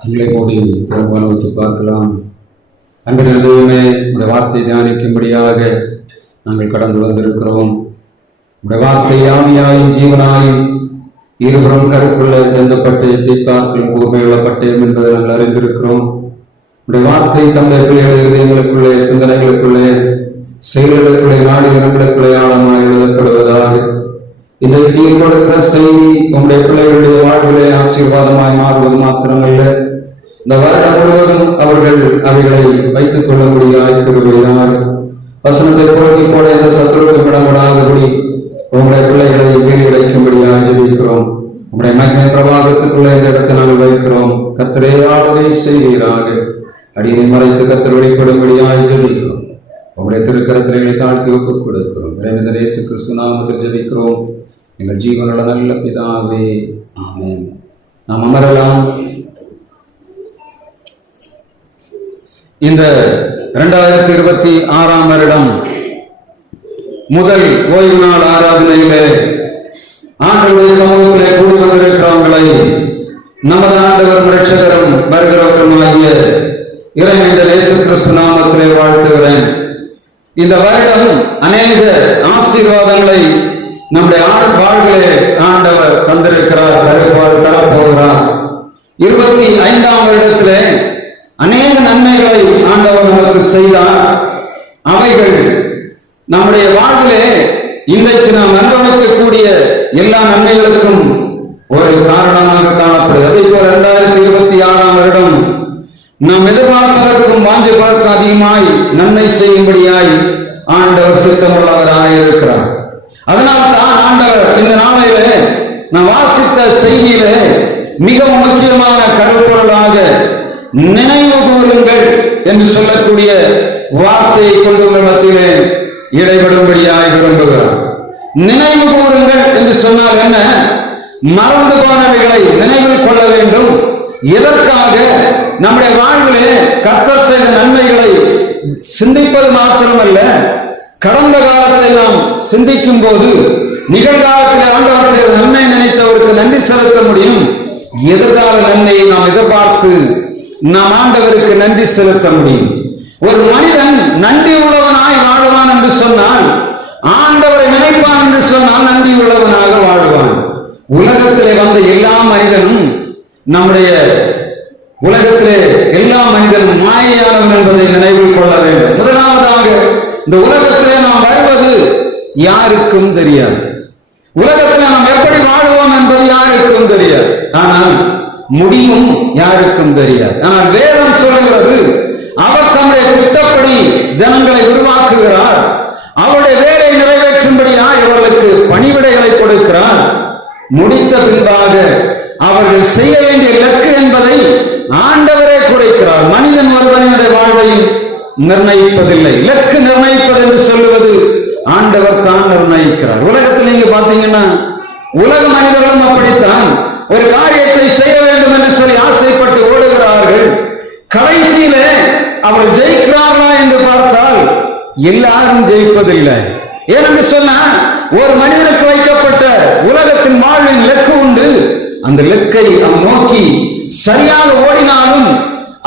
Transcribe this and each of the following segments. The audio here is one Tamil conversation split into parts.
கண்களை மூடி திரும்ப நோக்கி பார்க்கலாம். அன்பின் தெய்வமே, உடைய வார்த்தை தியானிக்கும்படியாக நாங்கள் கடந்து வந்திருக்கிறோம். உடைய வார்த்தை ஆவியாயும் ஜீவனாயும் இருபுறம் கருக்குள்ள எந்தப்பட்டு தீர்த்தாற்றிலும் கூர்மையுள்ள பட்டயம் என்பதை நாங்கள் அறிந்திருக்கிறோம். உடைய வார்த்தை தந்தை பிள்ளைகள் எங்களுக்குள்ளே, சிந்தனைகளுக்குள்ளே, செயல்களுக்குள்ளே, நாடு இடங்களுக்குள்ளே ஆழமாக எழுதப்படுவதாக இந்த நீர் கொடுக்கிற செய்தி உங்களுடைய பிள்ளைகளுடைய வாழ்விலே ஆசீர்வாதமாய் மாறுவது மாத்திரமல்ல, இந்த வருடம் முழுவதும் அவர்கள் அவைகளை வைத்துக் கொள்ளக்கூடியாய் கிருபையினால் வசனத்தை புரட்டி போட எந்த சத்துருவுக்கு விடப்படாதபடி உங்களுடைய பிள்ளைகளை கீழடைக்கும்படியாக ஜெபிக்கிறோம். உங்களுடைய மகிமை பிரபாகத்துக்குள்ள இந்த இடத்தை நாங்கள் வைக்கிறோம். கர்த்தரே ஆளுகை செய்வீராக. அடியை மறைத்து கர்த்தர் வெளிப்படும்படியாக ஜெபிக்கிறோம். உங்களுடைய திருக்கரத்திலே தாழ்த்தி ஒப்புக் கொடுக்கிறோம். இறைவன் இயேசு கிறிஸ்து நாமத்தில் ஜெபிக்கிறோம் எங்கள் ஜீவனுள்ள நல்ல பிதாவே, ஆமென். நாம் அமரலாம். இந்த 2026 வருடம் முதல் ஓய்வு நாள் ஆராதனையிலே ஆண்டவருடைய சமூகத்திலே கூடி வந்திருக்கிறவங்களை நமது ஆண்டவரும் இரட்சகரும் வருகிறவருமாகிய இறைவன் இயேசு கிறிஸ்து நாமத்திலே வாழ்த்துகிறேன். இந்த வருடம் அநேக ஆசீர்வாதங்களை நம்முடைய வாழ்விலே ஆண்டவர் தந்திருக்கிறார், தரப்போகிறார். 25ஆம் வருடத்திலே அநேக நன்மைகளை ஆண்டவர் நமக்கு செய்தார். அவைகள் நம்முடைய வாழ்விலே இன்றைக்கு நாம் அனுபவிக்கக்கூடிய எல்லா நன்மைகளுக்கும் ஒரு காரணமாக காணப்படுது. அதே போல 2026ஆம் வருடம் நாம் எதிர்பார்ப்பதற்கும் வாஞ்சி பார்க்க அதிகமாய் நன்மை செய்யும்படியாய் ஆண்டவர் சித்தமுள்ளவராக இருக்கிறார். அதனால் தான் ஆண்டவர் இந்த நாளையிலே நாம் வாசித்த செய்தியிலே மிகவும் முக்கியமான கருப்பொருளாக நினைவு கூறுங்கள் என்று சொல்லக்கூடிய வார்த்தையை கொண்டு மத்தியிலே இடைபடும்படியாய் விரும்புகிறார். நினைவு கூறுங்கள் என்று சொன்னால் என்ன? மறந்து போனவைகளை நினைவில் கொள்ள வேண்டும். எதற்காக? நம்முடைய வாழ்விலே கர்த்தர் செய்த நன்மைகளை சிந்திப்பது மாத்திரமல்ல, கடந்த காலத்தை நாம் சிந்திக்கும் போது நிகழ்காலத்தில் ஆண்டவர் செய்த நன்மை நினைத்தவருக்கு நன்றி செலுத்த முடியும். எதிர்கால நன்மையை நாம் எதிர்பார்த்து நாம் ஆண்டவருக்கு நன்றி செலுத்த முடியும். ஒரு மனிதன் நன்றி உள்ளவனாய் வாழுவான் என்று சொன்னால், ஆண்டவரை நினைப்பான் என்று சொன்னால் நன்றி உள்ளவனாக வாழ்வான். உலகத்திலே வந்த எல்லா மனிதனும், நம்முடைய உலகத்திலே எல்லா மனிதனும் மாயையானவன் என்பதை நினைவில் கொள்ள வேண்டும். முதலாவதாக, இந்த உலகத்திலே நாம் வாழ்வது யாருக்கும் தெரியாது. உலகத்திலே நாம் எப்படி வாழ்வோம் என்பது யாருக்கும் தெரியாது. ஆனால் முடிவும் யாருக்கும் தெரியாது. ஆனால் வேதம் சொல்கிறது, அவர் தம்முடைய திட்டப்படி ஜனங்களை உருவாக்குகிறார். அவருடைய வேலை நிறைவேற்றும்படியாக இவர்களுக்கு பணிவிடைகளை கொடுக்கிறார். முடித்த பின்பாக அவர்கள் செய்ய வேண்டிய இலக்கு என்பதை ஆண்டவரே குறைக்கிறார். மனிதன் ஒருவனுடைய வாழ்வை நிர்ணயிப்பதில்லை. இலக்கு நிர்ணயிப்பது என்று சொல்லுவது ஆண்டவர் தான் நிர்ணயிக்கிறார். உலகத்தில் நீங்க பாத்தீங்கன்னா உலக மனிதர்களும் அப்படித்தான். ஒரு காரியத்தை செய்ய வேண்டும் என்று சொல்லி ஆசைப்பட்டு ஓடுகிறார்கள். கடைசியில அவர் ஜெயிக்கிறார்களா என்று பார்த்தால் எல்லாரும் ஜெயிப்பதில்லை. ஏனென்று சொன்னா, ஒரு மனிதனுக்கு வைக்கப்பட்ட உலகத்தின் வாழ்வின் இலக்கு உண்டு. அந்த இலக்கை அவன் நோக்கி சரியாக ஓடினாலும்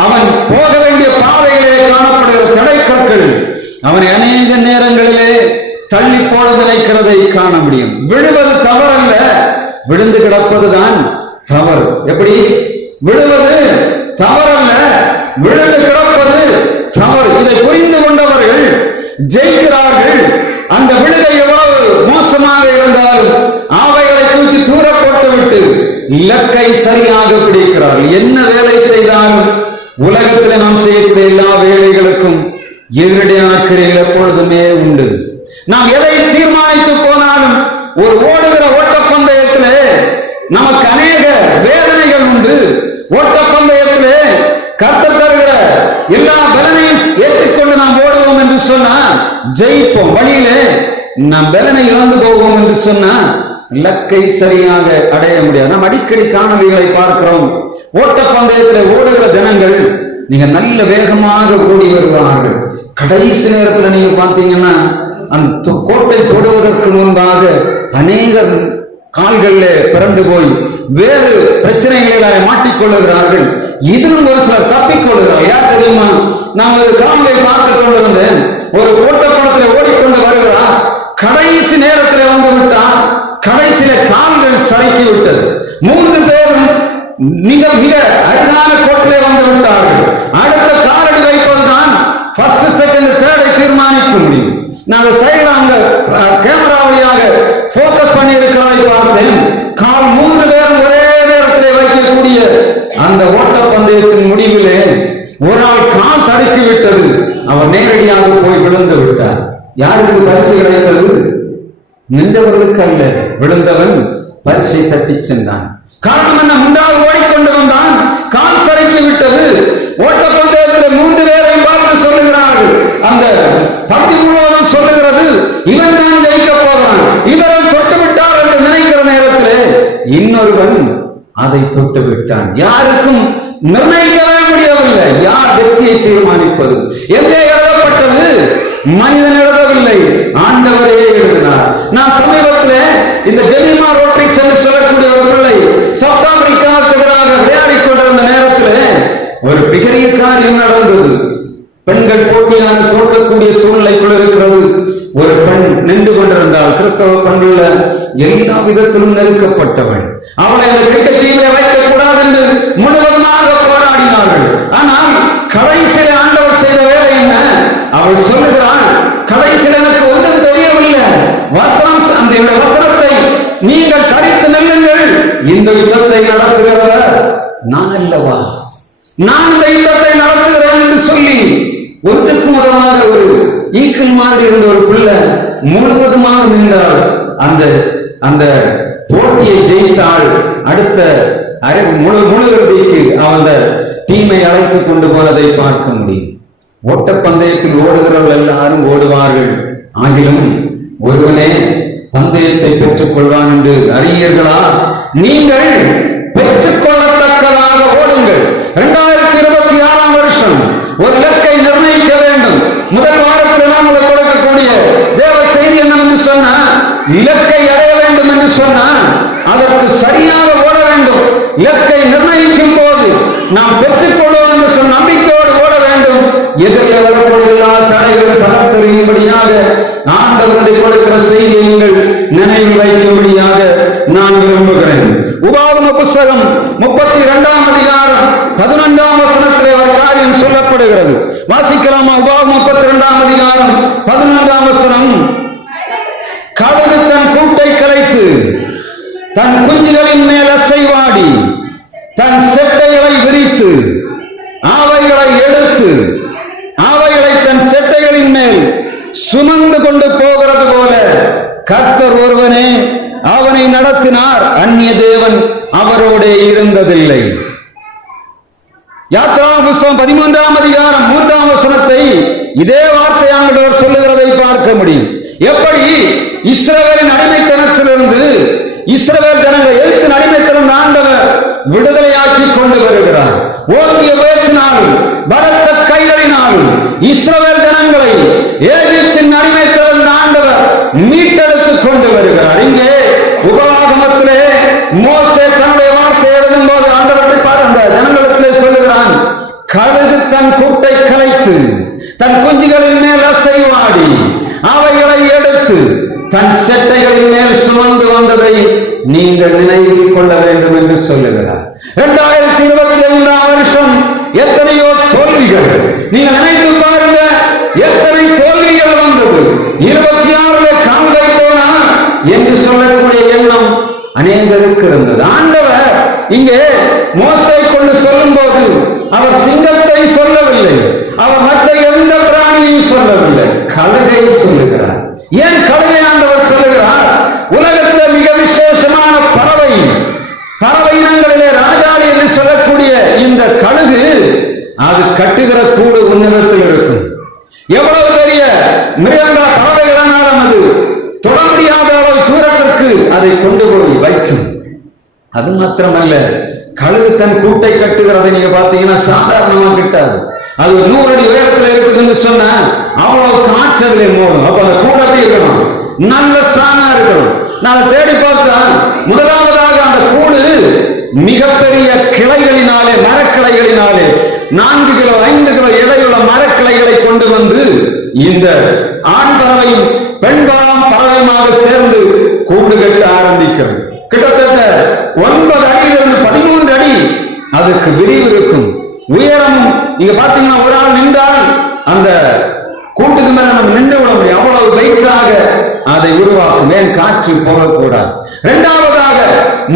அவன் போக வேண்டிய பாதையிலே காணப்படுகிற தடைக்கற்கள் அவனை அநேக நேரங்களிலே தள்ளி போட நினைக்கிறதை காண முடியும். விழுவது தவறல்ல, விழுந்து கிடப்பதுதான் தவறு. எப்படி? விழுவது தவறல்ல, விழுந்து கிடப்பது தவறு. இதை புரிந்து கொண்டவர்கள் ஜெயிக்கிறார்கள். அந்த விழுகை எவ்வளவு மோசமாக இருந்தாலும் அவைகளை தூக்கி தூர போட்டுவிட்டு இலக்கை சரியாக பிடிக்கிறார்கள். என்ன வேலை செய்தாலும் உலகத்தில் நாம் செய்யக்கூடிய எல்லா வேலைகளுக்கும் எதிரடியான கிரியைகள் எப்பொழுதுமே உண்டு. நாம் எதை தீர்மானித்து போனாலும் ஒரு ஓடுகிற ஓட்டப்பந்தயத்திலே நமக்கு அநேக வேதனைகள் உண்டு. ஓட்டப்பந்தயத்திலே கர்த்தர் தருகிற எல்லா பலனையும் ஏற்றுக்கொண்டு நாம் ஓடுவோம் என்று சொன்னா ஜெயிப்போம். வழியிலே நாம் பலனை இழந்து போவோம் என்று சொன்னா இலக்கை சரியாக அடைய முடியாது. நாம் அடிக்கடி காணொளிகளை பார்க்கிறோம். ஓட்டப்பந்தயத்தில் ஓடுகிற ஜனங்கள் நீங்க நல்ல வேகமாக ஓடி வருவார்கள். கடைசி நேரத்தில் நீங்க பார்த்தீங்கன்னா அந்த கோட்டை தொடுவதற்கு முன்பாக அநேகர் கால்களில் பிறண்டு போய் வேறு பிரச்சனைகளால் மாட்டிக்கொள்ளுகிறார்கள். இதிலும் ஒரு சிலர் தப்பிக்கொள்கிறார். யார் தெரியுமா? நான் ஒரு காணொலியை பார்த்துக் கொண்டிருந்தேன். ஒரு ஓட்டப்படத்தில் ஓடிக்கொண்டு வருகிறார். கடைசி நேரத்தில் வந்து விட்டார். கடைசியில கால்கள் சறுக்கி விட்டது. 3 பேரும் மிக மிக அருகான கோட்டிலே வந்து விட்டார்கள். அடுத்த காலடி வைப்பதுதான் ஃபர்ஸ்ட் செகண்ட் தேர்டை தீர்மானிக்க முடியும். நான் சைடுல அங்க கேமரா வழியாக போக்கஸ் பண்ணி இருக்கிறதை பார்த்தேன். கால் 3 பேரும் ஒரே நேரத்தில் வைக்கக்கூடிய அந்த ஓட்டப்பந்தயத்தின் முடிவிலே ஒரு ஆள் கால் தடுக்கி விட்டது. அவர் நேரடியாக போய் விழுந்து விட்டார். யாருக்கு பரிசு கிடைத்தது? நின்றவர்களுக்கு அல்ல, விழுந்தவன் பரிசை தட்டி சென்றான். காரணம் என்ன? முன்னாள் ஓடிக்கொண்டு வந்தான், கால் சறுக்கி விட்டது. ஓட்டப்பந்தயத்தில் 3 பேரை பார்த்து சொல்லுகிறார்கள். அந்த பகுதி முழுவதும் சொல்லுகிறது, இவன் தான் ஜெயிக்க போகிறான், இவரும் தொட்டு விட்டார் என்று நினைக்கிற நேரத்தில் இன்னொருவன் அதை தொட்டு விட்டான். யாருக்கும் நிர்ணயிக்கவே முடியவில்லை யார் வெற்றியை தீர்மானிப்பது. எங்கே எழுதப்பட்டது? மனிதன் எழுதவில்லை, ஆண்டவரே எழுதினார். நான் சமீபத்தில் இந்த ஜெனிமா ரோட்ரிக்ஸ் என்று சொல்லக்கூடிய ஒரு பிள்ளை சவுத் ஆப்பிரிக்காவுக்கு எதிராக விளையாடி கொண்டிருந்த நேரத்தில் ஒரு பெரிய காரியம் நடந்தது. பெண்கள் போட்டியாக தோற்கக்கூடிய சூழ்நிலைக்குள் இருக்கிறது. ஒரு பெண் நின்று கொண்டிருந்தால், கிறிஸ்தவ பெண்கள் எல்லா விதத்திலும் நெருக்கப்பட்டவள். அவளை அந்த கிட்டத்தீவிர வைக்கக்கூடாது என்று முழுவதுமாக போராடினார்கள். ஆனால் கடைசியில் ஆண்டவர் செய்த வேலை என்ன? அவள் சொல்லுகிறாள், கடைசியில் எனக்கு ஒன்றும் தெரியவில்லை, வசனம் அந்த வசனத்தை நீங்கள் தரித்து நெல்லுங்கள், இந்த யுத்தத்தை நடத்துகிறவர் நான் அல்லவா, நான் இந்த யுத்தத்தை நடத்துகிறேன் என்று சொல்லி ஒன்றுக்கு முதலாக ஒரு ஈக்கள் மாதிரி இருந்த ஒரு பிள்ளை முழுவதுமாக நின்றாள். அந்த அந்த போட்டியை ஜெயித்தாள். அடுத்த முழு இறுதிக்கு அந்த டீமை அழைத்துக் கொண்டு போனதை பார்க்க முடியும். ஓட்டப்பந்தயத்தில் ஓடுகிறவர்கள் எல்லாரும் ஓடுவார்கள். ஆகிலும் ஒருவனே பந்தயத்தை பெற்றுக் கொள்வான் என்று அறியீர்களா? நீங்கள் பெற்றுக் கொள்ளத்தக்கதாக ஓடுங்கள். 2026ஆம் வருஷம் ஒரு இலக்கை நிர்ணயிக்க வேண்டும். முதல் வாரத்தில் நாம் கொடுக்கக்கூடிய தேவ செய்தி என்னவென்று சொன்னா, இலக்கை அடைய வேண்டும் என்று சொன்னா அதற்கு சரியாக ஓட வேண்டும். இலக்கை நிர்ணயிக்கும் போது நாம் பெற்றுக் கொள்வோம் என்று சொன்ன நம்பிக்கையோடு ஓட வேண்டும். எதிரில் வரக்கூடிய எல்லா தடைகளும் தளர்த்தறியும்படியாக ஆண்டவருடைய கொடுக்கிற செய்தியை நீங்கள் நினைவில் வைக்கும்படியாக நான் விரும்புகிறேன். உபாகம புஸ்தகம் 32ஆம் அதிகாரம் 11ஆம் வசனத்திலே ஒரு காரியம் சொல்லப்படுகிறது. வாசிக்கலாமா? உபாகமம் 32ஆம் அதிகாரம் 11ஆம் வசனம். கழுகு தன் கூட்டை கலைத்து தன் குஞ்சுகளின் மேல் அசைவாடி தன் செட்டைகளை விரித்து அவைகளை எடுத்து அவைகளை தன் செட்டைகளின் மேல் சுமந்து கொண்டு போகிறது போல கர்த்தர் ஒருவனே அவனை நடத்தினார், அந்நிய தேவன் அவரோட இருந்ததில்லை. யாத்ரா புஸ்தகம் 13ஆம் அதிகாரம் 3ஆம் வசனத்தை இதே வார்த்தையானவர் சொல்லுகிறதை பார்க்க முடியும். எப்படி இஸ்ரவேலின் அடிமைத்தனத்திலிருந்து இஸ்ரவேல் ஜனங்கள் எழுத்தின் அடிமைத்தனம் ஆண்டவர் விடுதலையாக்கி கொண்டு வருகிறார். ஓங்கிய வேற்றினாலும் பலத்த கைகளினாலும் இஸ்ரவேல் ஜனங்களை எகிப்தின் அடிமைத்தனம் ஆண்டவர் மீட்டெடுத்துக் கொண்டு வருகிறார். இங்கே உபாகமத்திலே மோசே தன்னுடைய வார்த்தை எழுதும் போது ஆண்டவரை அந்த ஜனங்களிடத்திலே சொல்லுகிறான், கழுகு தன் கூட்டை கலைத்து தன் குஞ்சுகளின் மேல் அசைவாடி அவைகளை எடுத்து தன் செட்டைகளின் மேல் சுமந்து வந்ததை நீங்கள் நினைவில் கொள்ள வேண்டும் என்று சொல்லுகிறார். 2025ஆம் வருஷம் எத்தனையோ தோல்விகள், நீங்கள் நினைத்து பாருங்க, எத்தனை தோல்விகள் வந்தது. 26 காண்கை போனா என்று சொல்லக்கூடிய எண்ணம் அநேகருக்கு இருந்தது. ஆண்டவர் இங்கே மோசை கொண்டு சொல்லும் போது அவர் சிங்கத்தை சொல்லவில்லை, அவர் மற்ற எந்த பிராணியையும் சொல்லவில்லை, கழுகை சொல்லுகிறார். ஏன் கழுகை ஆண்டவர் சொல்லுகிறார்? உலகத்தில் மிக விசேஷமான பறவை இனங்களிலே ராஜாளி என்று சொல்லக்கூடிய இந்த கழுகு, அது கட்டுகிற கூடு உன்னதத்தில் இருக்கும். எவ்வளவு பெரிய மிருகங்கள் பறவைகளானாலும் அது தொட முடியாத அளவு தூரத்திற்கு அதை கொண்டு போய் வைக்கும். அது மாத்திரமல்ல, கழுகு தன் கூட்டை கட்டுகிறதை நீங்க பார்த்தீங்கன்னா சாதாரணமா கிட்டாது. அது 100 அடி உயரத்தில் இருக்குதுன்னு சொன்ன அவ்வளவு காய்ச்சலே மோதும். அப்ப அந்த கூடவே இருக்கணும், நல்ல ஸ்ட்ராங்கா இருக்கணும். நான் தேடி பார்த்தேன். முதலாவதாக அந்த கூடு மிகப்பெரிய கிளைகளினாலே, மரக்கிளைகளினாலே 4 கிலோ 5 கிலோ எடையுள்ள மரக்கிளைகளை கொண்டு வந்து இந்த ஆண் பறவையும் பெண் பறவையுமாக சேர்ந்து கூடு கட்ட ஆரம்பிக்கிறது. கிட்டத்தட்ட 9 அடியிலிருந்து 13 அடி அதுக்கு விரிவு இருக்கும். உயரமும் நீங்க பாத்தீங்கன்னா ஒரு ஆள் நின்றால் அந்த கூட்டுக்கு மேல நம்ம நின்று விட முடியும், அவ்வளவு வெயிட்டாக அதை உருவாக்கும். ஏன் காற்று போகக்கூடாது. இரண்டாவதாக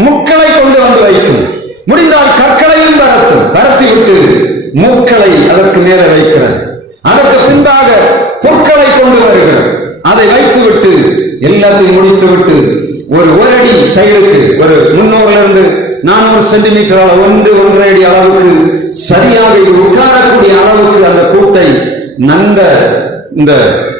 முக்களை கொண்டு வந்து வைக்கும். முடிந்தால் கற்களையும் பரத்தி விட்டு முக்களை அதற்கு மேலே வைக்கிறது. அதற்கு பின்பாக பொற்களை கொண்டு வருகிறது. அதை வைத்து விட்டு எல்லாத்தையும் முடித்து விட்டு ஒரு அடி சைடுக்கு ஒரு 300 400 சென்டிமீட்டர் அளவு 1-1.5 அடி அளவுக்கு சரியாக உட்காரக்கூடிய அளவுக்கு அந்த கூட்டை நந்த இந்த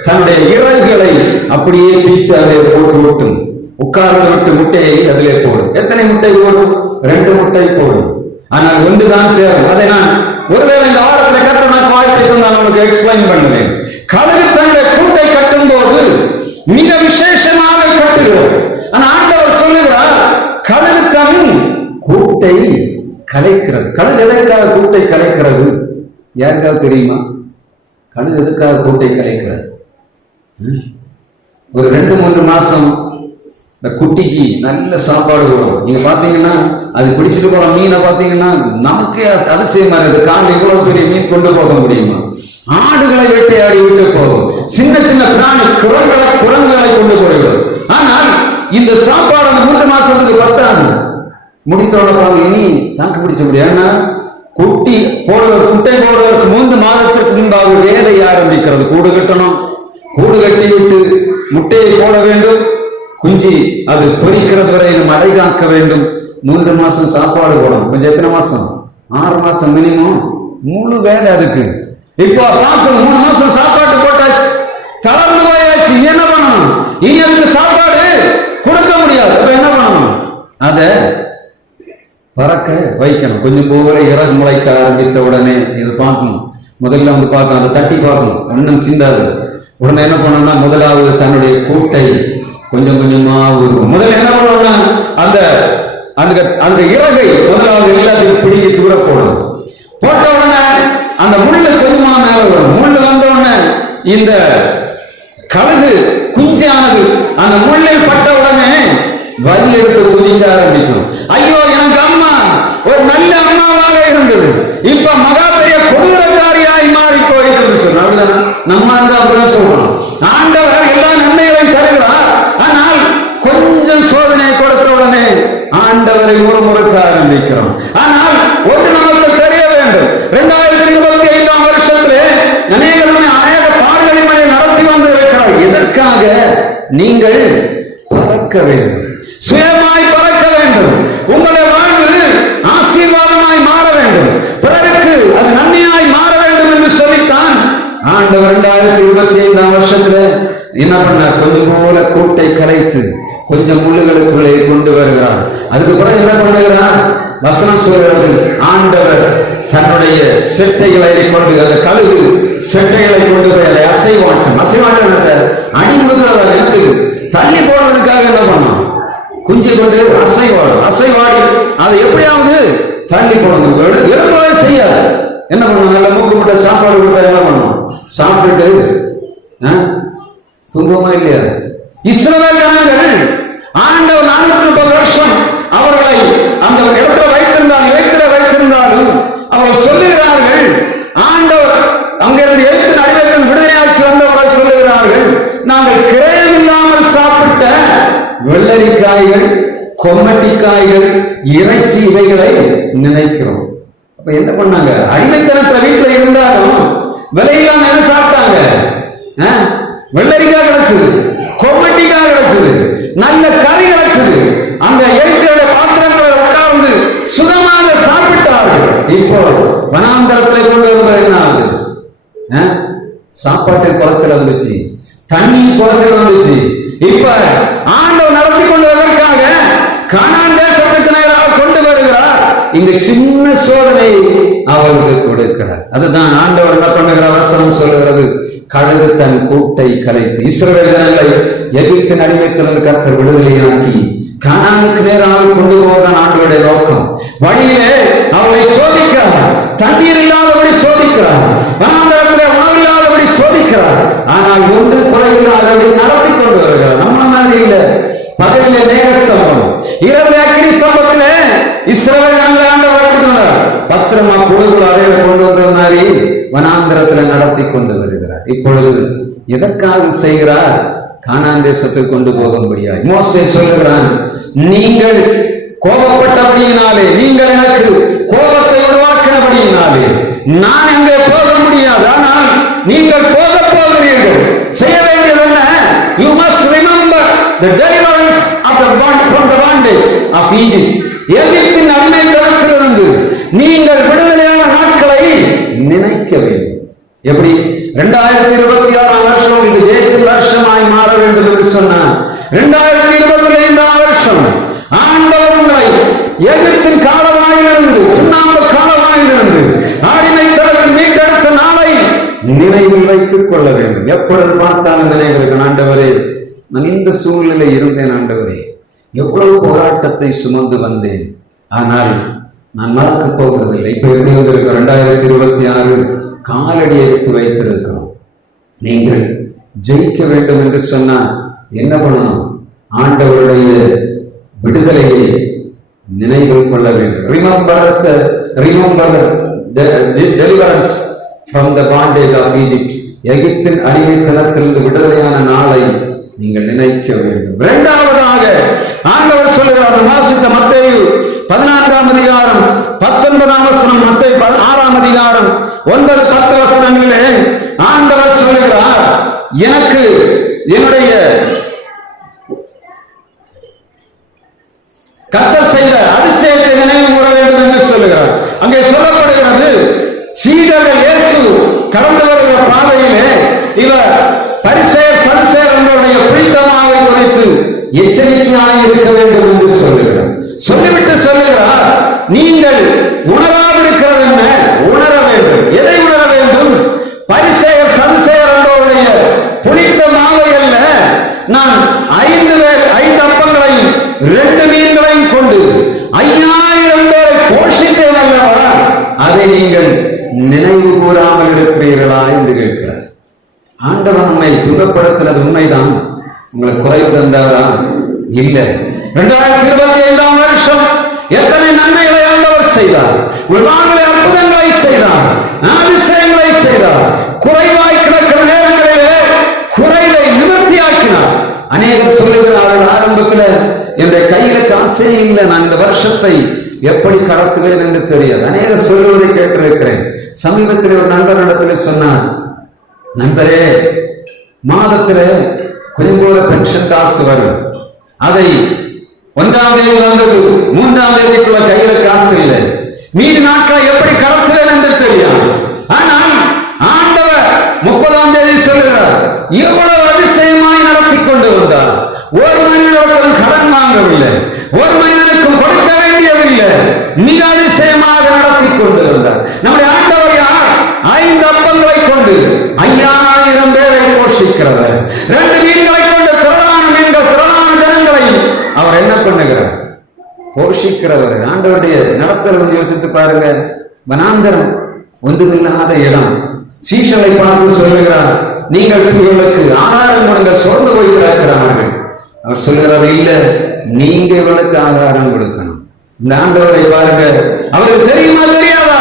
தன்னுடைய இறகுகளை அப்படியே பிடித்து அதை போட்டு விட்டும். உட்கார்ந்து விட்டு முட்டையை அதிலே போடும். எத்தனை முட்டை போடும்? 2 முட்டை போடும். ஆனால் ஒன்றுதான் தேவை. அதை நான் ஒருவேளை இந்த வாரத்தில் கட்ட நான் வாய்ப்பு நான் உங்களுக்கு எக்ஸ்பிளைன் பண்ணுவேன். கழுகு தன்னுடைய கூட்டை கட்டும் போது மிக விசேஷமாக கட்டுகிறது. ஆனா ஆண்டவர் சொல்லுகிறார், கழுகு தன் கூட்டை கலைக்கிறது. கழுகு எதற்காக கூட்டை கலைக்கிறது? யாருக்காவது தெரியுமா? கழுகு எதற்காக கூட்டை கலைக்கிறது? ஒரு 2-3 மாசம் இந்த குட்டிக்கு நல்ல சாப்பாடு போடும். நீங்க பாத்தீங்கன்னா அது பிடிச்சிட்டு போற மீனை பாத்தீங்கன்னா நமக்கே அதிசயமா இருக்கு. காலை இவ்வளவு பெரிய மீன் கொண்டு போக முடியுமா? ஆடுகளை வேட்டையாடி விட்டு போகும். சின்ன சின்ன பிராணி குரங்களை கொண்டு போடுகிறது. ஆனால் இந்த சாப்பாடு அந்த 3 மாசத்துக்கு பத்தாது. முடித்தோட இனி தாக்கு பிடிச்ச முடியும். ஏன்னா குட்டை போடுவதற்கு 3 மாதத்திற்கு முன்பாக வேலை ஆரம்பிக்கிறது. கூடு கட்டணும். கூடு கட்டி விட்டு முட்டையை போட வேண்டும். குஞ்சு அது பொறிக்கிறது வரை நம்ம அடைகாக்க வேண்டும். 3 மாசம் சாப்பாடு போடணும். கொஞ்சம் எத்தனை மாசம்? 6 மாசம் மினிமம். முழு வேலை அதுக்கு. இப்போ பார்த்து 3 மாசம் சாப்பாடு போட்டாச்சு, தளர்ந்து போயாச்சு. என்ன பண்ணணும்? இனி அதுக்கு சாப்பாடு கொடுக்க முடியாது. இப்ப என்ன பண்ணணும்? அதை பறக்க வைக்கணும். கொஞ்சம் போல இறகு முளைக்க ஆரம்பித்த உடனே இது பார்க்கணும். முதல்ல வந்து பார்க்கணும், அதை தட்டி பார்க்கணும், ஒன்றும் சிந்தாது. உடனே என்ன பண்ணணும்னா முதலாவது தன்னுடைய கூட்டை கொஞ்சம் கொஞ்சமா உருவும். முதல்ல என்ன பண்ணணும்னா அந்த அந்த இறகை முதலாவது எல்லாத்தையும் பிடிக்க தூர போடும். போட்ட உடனே அந்த முள்ளு கொஞ்சமா மேல வரும். முள்ளு வந்த உடனே இந்த கழுகு குஞ்சானது அந்த முள்ளில் பட்ட உடனே வலி எடுத்து குதிக்க ஆரம்பிக்கும். ஐயோ, எனக்கு அம்மா ஒரு நல்ல அம்மாவாக இருந்தது, இப்ப மகா பெரிய கொடூரக்காரியாய் மாறி போயிட்டு சொன்ன நம்ம அப்படிதான் சொல்றோம். ஆண்டவர் எல்லா நன்மைகளையும் தருகிறார். ஆனால் கொஞ்சம் சோதனை கொடுத்த உடனே ஆண்டவரை முறுமுறுக்க ஆரம்பிக்கிறோம். ஆனால் ஒன்று நமக்கு தெரிய வேண்டும். 2025 வருஷத்திலே அநேக பாடல்களை நடத்தி வந்திருக்கிறார். எதற்காக? நீங்கள் பறக்க வேண்டும், சுயமாய் பறக்க வேண்டும். உங்களுடைய வாழ்வு ஆசீர்வாதமாய் மாற வேண்டும், பிறருக்கு அது நன்மையாய் மாற வேண்டும் என்று சொல்லித்தான் ஆண்டவர் 2025 வருஷத்துல என்ன பண்ணார்? கொஞ்சம் போல கூட்டை கலைத்து கொஞ்சம் முள்ளுகளுக்குள்ளே கொண்டு வருகிறார். அதுக்கு பிறகு என்ன பண்ணுகிறார்? வசனம் சொல்கிறது, ஆண்டவர் தன்னுடைய செட்டைகளை கொண்டு, அந்த கழுகு செட்டைகளை கொண்டு போய் அதை அசைவாட்டத்தை அடி கொடுக்கிறார். எனக்கு தள்ளி போடுறதுக்காக என்ன பண்ணோம்? குஞ்சு கொண்டு அசைவாடி அதை எப்படியாவது தள்ளி போடணும். எழுப்பவே செய்யாது. என்ன பண்ணும்? நல்ல மூக்கு முட்டை சாப்பாடு கொடுத்தா என்ன பண்ணும்? சாப்பிட்டு துன்பமா இல்லையா? இஸ்ரவேல் ஜனங்கள் ஆண்டவர் 430 வருஷம் அவர்களை அந்த இடத்துல வைத்திருந்தாலும் அவர்கள் சொல்லுகிறார்கள், ஆண்டவர் அங்கிருந்து எழுத்து அடிமைகள் விடுதலையாக்கி வந்தவர்கள் சொல்லுகிறார்கள், நாங்கள் கிரயமில்லாமல் சாப்பிட்ட வெள்ளரிக்காய்கள், கொம்மட்டிக்காய்கள், இறைச்சி இவைகளை நினைக்கிறோம். அப்ப என்ன பண்ணாங்க? அடிமைத்தனத்துல வீட்டுல இருந்தாலும் விலையில்லாம என்ன சாப்பிட்டாங்க? வெள்ளரிக்காய் கிடைச்சது, கொம்மட்டிக்காய் கிடைச்சது, நல்ல கறி கிடைச்சது. அந்த எரிச்சலுடைய பாத்திரங்களை உட்கார்ந்து சுகமாக சாப்பிட்டார்கள். இப்போ வனாந்தரத்தை கொண்டு வருவது என்ன ஆகுது? சாப்பாட்டு குறைச்சல் வந்துச்சு, தண்ணி குறைச்சல் வந்துச்சு. இப்ப ஆண்டவர் நடத்தி கொண்டு வருவதற்காக கானான் தேசத்துக்கு நேராக கொண்டு வருகிறார். இந்த சின்ன சோதனை அவருக்கு கொடுக்கிறார். அதுதான் ஆண்டவர் என்ன பண்ணுகிறார்? வசனம் சொல்லுகிறது, கழுகு தன் கூட்டை கலைத்து இஸ்ரவேல் ஜனங்களை எகிப்தின் அடிமைத்தனது கர்த்தர் விடுதலையாக்கி கானானுக்கு நேராக கொண்டு போவதான் ஆண்டவருடைய நோக்கம். வழியிலே அவரை சோதிக்க தண்ணீர் இல்லாதபடி சோதிக்கிறார், வனாந்தரத்திலே உணவில்லாதபடி சோதிக்கிறார். ஆனால் ஒன்று குறையில்லாதபடி நடத்தி கொண்டு வருகிறார். நம்ம மாதிரி இல்ல, பகலிலே மேகஸ்தம்பம், இரவு அக்கினி ஸ்தம்பத்திலே இஸ்ரவேல் பத்திரமா பொழுதுகள் அறைய கொண்டு வந்த மாதிரி வனாந்திரத்துல நடத்தி கொண்டு வருகிறார். இப்பொழுது எதற்காக செய்கிறார்? கானான் தேசத்துக்கு கொண்டு போக முடியாது. மோசே சொல்லுகிறான், நீங்கள் கோபப்பட்டபடியினாலே, நீங்கள் எனக்கு கோபத்தை உருவாக்கினபடியினாலே நான் எங்கே போக முடியாது. ஆனால் நீங்கள் போக போகிறீர்கள். செய்ய வேண்டியது என்ன? You must remember the deliverance of the from the bondage of Egypt. எகிப்தின் அடிமைத்தனத்திலிருந்து நீங்கள் விடுதலையான நாட்களை நினைக்க வேண்டும். எப்படி 2026 வருஷம் இது ஜெயத்தின் வருஷமாய் மாற வேண்டும் என்று சொன்னார். 2025 வருஷம் ஆண்டவர் உங்களை எகிப்தின் காலமாயிலிருந்து, சுண்ணாம்பு காலமாயிலிருந்து அடிமைத்தனத்தில் மீட்டெடுத்த நாளை நினைவில் வைத்துக் கொள்ள வேண்டும். எப்பொழுது பார்த்தாலும் நினைவுகள், ஆண்டவரே நான் இந்த சூழ்நிலை இருந்தேன், ஆண்டவரே எவ்வளவு போராட்டத்தை சுமந்து வந்தேன், ஆனால் நான் மறக்க போகிறதில்லை. இப்ப எப்படி வந்திருக்கோம்? 2026 காலடி எடுத்து வைத்திருக்கிறோம். நீங்கள் ஜெயிக்க வேண்டும் என்று சொன்னா என்ன பண்ணணும்? ஆண்டவருடைய விடுதலையை நினைவில் கொள்ள வேண்டும். Remember the deliverance from the bondage of Egypt. எகிப்தின் அடிமைத்தனத்திலிருந்து விடுதலையான நாளை நீங்கள் நினைக்க வேண்டும். இரண்டாவதாக ஆண்டவர் சொல்லுகிறார், வாசித்த மத்தேயு 14ஆம் அதிகாரம் 19ஆம் வசனம், மத்தேயு 6ஆம் அதிகாரம் 9-10 வசனங்களிலே ஆண்டவர் சொல்லுகிறார், எனக்கு என்னுடைய கர்த்தர் செய்த அதிசயத்தை நினைவு கூற வேண்டும் என்று சொல்லுகிறார். அங்கே சொல்லப்படுகிறது, சீடர்கள் இயேசு கடந்து வருகிற பாதையிலே இவர் பரிசேயர் சதுசேயர் என்பவருடைய பிடித்தமாவை குறித்து எச்சரிக்கையாக இருக்க வேண்டும் என்று சொல்லுகிறார். சொல்லிவிட்டு சொல்லுகிறார், நீங்கள் உணராதிருக்கிறது என்ன? உணர வேண்டும். எதை உணர வேண்டும்? பரிசேயர் சதுசேயர் என்பவருடைய புளித்த மாவை அல்ல, நான் 5 அப்பங்களையும் 2 மீன்களையும் கொண்டு 5000 பேரை போஷித்தேன் அல்லவா, அதை நீங்கள் நினைவு கூறாமல் இருக்கிறீர்களா என்று கேட்கிறார். ஆண்டவன் உண்மை துன்பப்படுத்தினது உண்மைதான். உங்களுக்கு குறைவு தந்தாரா? இல்லை. 2025ஆம் வருஷம் எத்தனை நன்மைகளை ஆண்டவர் செய்தார், வாழ்விலே அற்புதங்களை செய்தார், அதிசயங்களை செய்தார். குறைவாய் கிடக்கிற நேரங்களிலே குறைவை நிவர்த்தியாக்கினார். அநேகர் சொல்லுகிறார்கள், ஆரம்பத்தில் என்னுடைய கையில காசே இல்லை, நான் இந்த வருஷத்தை எப்படி கடத்துவேன் என்று தெரியாது. அநேகர் சொல்லுவதை கேட்டிருக்கிறேன். சமீபத்தில் ஒரு நண்பரிடத்தில் சொன்னார், நண்பரே மாதத்துல கொஞ்சம் போல பென்ஷன் காசு வரும், அதை 1ஆம் தேதி வந்தது, 3ஆம் தேதிக்குள்ள கையில காசு இல்லை, மீதி நாட்களை எப்படி கடத்துவேன் என்று தெரியாது. ஆனால் ஆண்டவர் 30ஆம் தேதி சொல்லுகிறார், எவ்வளவு அதிசயமாய் நடத்தி கொண்டு வந்தார். ஒரு மனிதனுக்கும் கடன் வாங்கவில்லை, ஒரு மனிதனுக்கும் கொடுக்க வேண்டியதில்லை, மிக அதிசயமாக நடத்தி கொண்டு வந்தார். நம்முடைய ஆண்டவர் யார்? 5 அப்பங்களை கொண்டு 5000 பேரை போஷிக்கிறவர், 2 மீன்களை கொண்டு திரளான மீன்கள் திரளான ஜனங்களை அவர் என்ன பண்ணுகிறார்? போஷிக்கிறவர். ஆண்டவருடைய நடத்தல் யோசித்து பாருங்க. வனாந்தரம் ஒன்றுமில்லாத இடம். சீஷலை பார்த்து சொல்லுகிறார், நீங்கள் இவர்களுக்கு ஆகாரம் கொடுங்கள், சோர்ந்து போய் கிடக்கிறார்கள். அவர் சொல்லுகிறார், இல்ல, நீங்க இவர்களுக்கு ஆகாரம் கொடுக்கணும். இந்த ஆண்டவரை பாருங்க, அவருக்கு தெரியுமா தெரியாதா?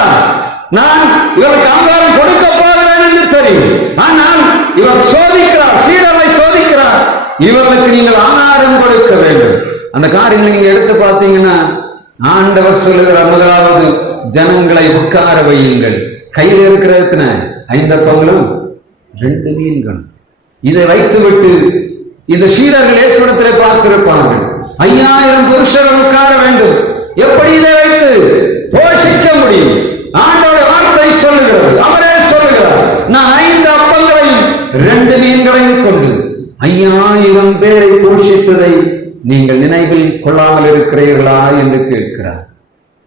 நான் இவருக்கு ஆகாரம் கொடுக்க போகிறேன் என்று தெரியும். ஆனால் இவர் சோதிக்கிறார், சீடரை சோதிக்கிறார். இவர்களுக்கு நீங்கள் ஆகாரம் கொடுக்க வேண்டும். அந்த காரியங்களை நீங்க எடுத்து பார்த்தீங்கன்னா ஆண்டவர் சொல்லுகிறார், முதலாவது ஜனங்களை உட்கார வையுங்கள். கையில் இருக்கிறதுன 5 அப்பங்களும் 2 மீன்களும். இதை வைத்துவிட்டு இந்த சீடர்கள் இயேசுவிடத்திலே பார்த்திருப்பார்கள், 5000 புருஷர்கள் உட்கார வேண்டும். எப்படி இதை வைத்து போஷிக்க முடியும்? ஆண்டவருடைய வார்த்தை சொல்லுகிறது, அவரே சொல்லுகிறார், நான் 5 அப்பங்களையும் 2 மீன்களையும் கொண்டு 5000 பேரை போஷித்ததை நீங்கள் நினைவில் கொள்ளாமல் இருக்கிறீர்களா என்று கேட்கிறார்.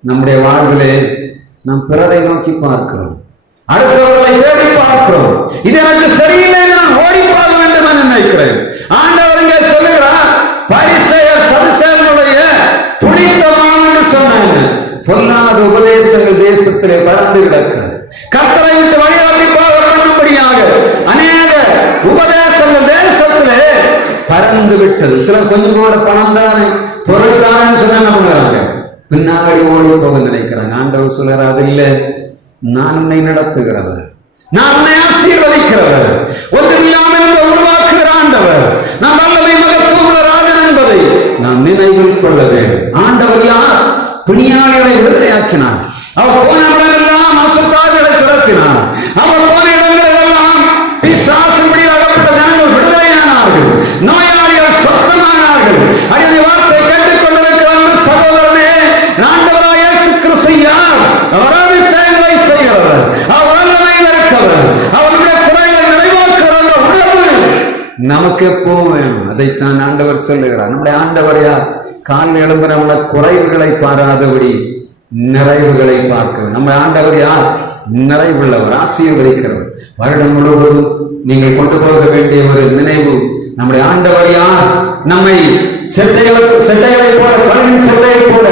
நம்முடைய வாழ்விலே நாம் பிறரை நோக்கி பார்க்கிறோம், அடுத்தவர்களை தேடி பார்க்கிறோம். இது எனக்கு சரியில்லை, நான் ஓடி போக வேண்டும் என்று நினைக்கிறேன். ஆண்டவர் இங்கே சொல்லுகிறார், பரிசேயர் சதுசேயருடைய புளித்தமாம் என்று சொன்னாங்க. பொல்லாத உபதேசங்கள் தேசத்திலே பறந்து கிடக்கிறது. கர்த்தரை விட்டு வழிகாட்டி போக பண்ணும்படியாக அநேக உபதேசங்கள் தேசத்திலே பறந்து விட்டது. சிலர் கொஞ்சம் போற பணம் தானே, பொருள் தானே சொன்னா என்ன பண்ணுறாங்க, பின்னாடி ஓடி போக நினைக்கிறாங்க. ஆண்டவர் சொல்றார், அது இல்லை, நான் உன்னை நடத்துகிறவர், நான் உன்னை ஆசீர்வதிக்கிறவர், ஒன்றுமில்லாமல் உருவாக்குகிற ஆண்டவர், நான் வல்லமை மகத்துவமுள்ள ராஜன் என்பதை நாம் நினைவில் கொள்ள வேண்டும். ஆண்டவர் யார்? பிணியாளிகளை விடுதலையாக்கினார். அவர் போன இடங்களெல்லாம் அசுத்தாவிகளை துரத்தினார். அவர் போன இடங்களெல்லாம் பிசாசின்படி அகப்பட்ட ஜனங்கள் விடுதலையானார்கள், நோயாளிகள் சொஸ்தமானார்கள். அதனை வார்த்தை கேட்டுக் கொண்டிருக்கிற சகோதரனே, ஆண்டவராய் இயேசு கிறிஸ்து யார்? அவர் அதிசயங்களை செய்கிறவர், அவர் வல்லமை இருக்கிறவர், அவருடைய குறைகளை நிறைவாக்குகிற உணர்வு நமக்கு எப்பவும் வேணும். அதைத்தான் ஆண்டவர் சொல்லுகிறார். நம்முடைய ஆண்டவர் யார்? கால் எழும்புறவங்கள குறைவுகளை பாராதபடி நிறைவுகளை பார்க்கிறவர். நம்ம ஆண்டவர் யார்? நிறைவுள்ளவர், ஆசீர்வதிக்கிறவர். வருடம் முழுவதும் நீங்கள் கொண்டு போக வேண்டிய ஒரு நினைவு, நம்முடைய ஆண்டவர் யார்? நம்மை செட்டைகளை போல, கல்வின் செட்டையை போல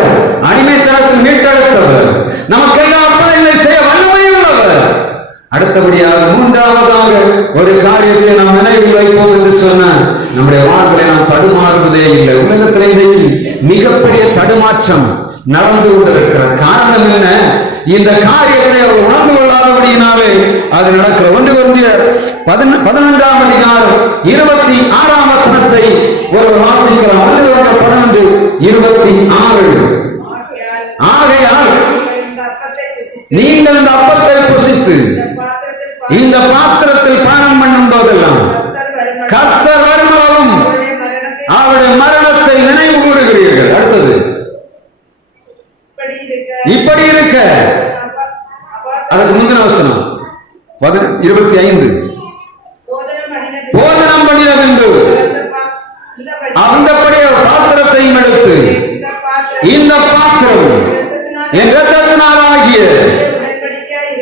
அடிமைத்தனத்தில் மீட்டெடுத்தவர், நமக்கு எல்லா அற்புதங்களை செய்ய வல்லமை உள்ளவர். அடுத்தபடியாக மூன்றாவதாக ஒரு காரியத்தை நாம் நினைவில் வைப்போம் என்று சொன்ன, நம்முடைய வாழ்வை நாம் தடுமாறுவதே இல்லை. உலகத்திலே மிகப்பெரிய தடுமாற்றம் நடந்து கொண்டிருக்கிற காரணம் என்ன? இந்த காரியத்தை அவர் உணர்ந்து கொள்ளாதபடியினாலே அது நடக்கிற. 1 கொரிந்தியர் 11ஆம் அதிகாரம் 26ஆம் வசனத்தை ஒரு வாசிக்கிறோம். 11:11-26. ஆகையால் நீங்கள் இந்த அப்பத்தை புசித்து இந்த பாத்திரத்தில் பானம் பண்ணும் போதெல்லாம் கர்த்தர் வருமளவும் அவருடைய மரணத்தை நினைவு கூறுகிறீர்கள். அடுத்தது, இப்படி இருக்க, அதற்கு முந்தின வசனம் 25, போதனம் பண்ணின பின்பு அந்தபடி பாத்திரத்தையும் எடுத்து, இந்த பாத்திரம் என் இரத்தத்தினாலாகிய